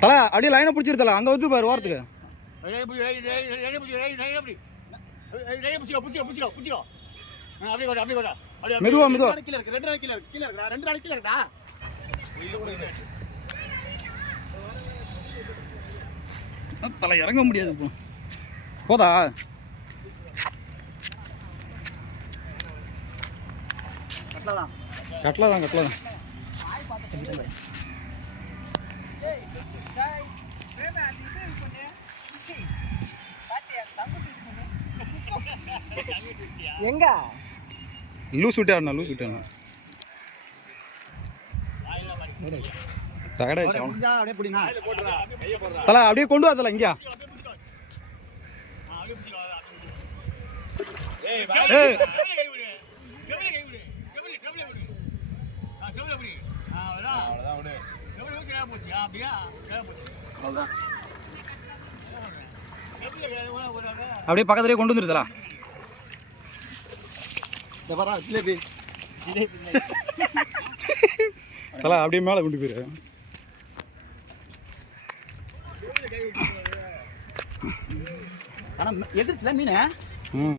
தலை அப்படியே லைனை பிடிச்சிரு தலை அங்கே வந்து பாரு ஓரத்துக்கு மெதுவா மெதுவா தலை இறங்க முடியாது இப்போ போதா கட்டலாம் கட்டலாம் எங்க லூஸ் விட்டாருண்ணா டகடா தலை அப்படியே கொண்டு வா தலை இங்கயா அப்படியே பக்கத்துலேயே கொண்டு வந்துருதலா தலை அப்படியே மேலே கொண்டு போயிரு ஆனால் எதிர்த்துல மீன்